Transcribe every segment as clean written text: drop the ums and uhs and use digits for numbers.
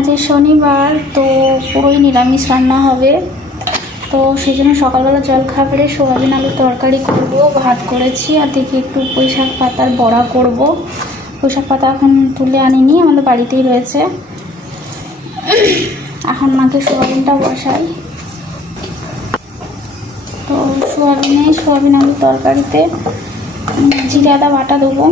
আজ শনিবার তো পুরোই নিরামিষ রান্না হবে। তো সেই জন্য সকালবেলা জলখাবারে সোয়াবিন আলুর তরকারি করব, ভাত করেছি, আর দেখি একটু পুঁইশাক পাতার বড়া করব। পুঁইশাক পাতা এখন তুলে আনিনি, আমাদের বাড়িতেই রয়েছে। এখন মাকে সোয়াবিনটা বসাই। তো সোয়াবিন আলুর তরকারিতে জিরে আদা বাটা দেবো।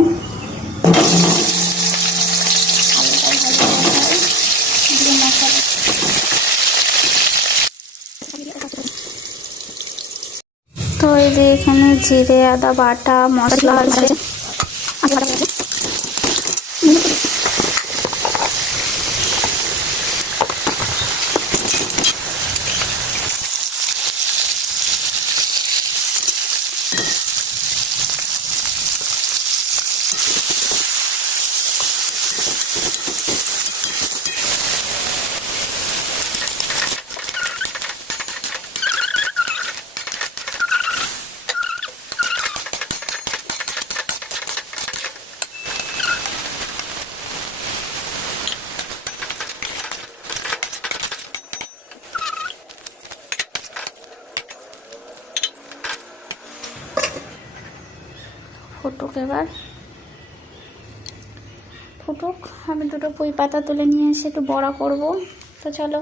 তো এই যে এখানে জিরে আদা বাটা মশলা আছে। ফুটুক, আমি দুটো পুঁই পাতা তুলে নিয়ে এসে একটু বড়া করব। তো চলো।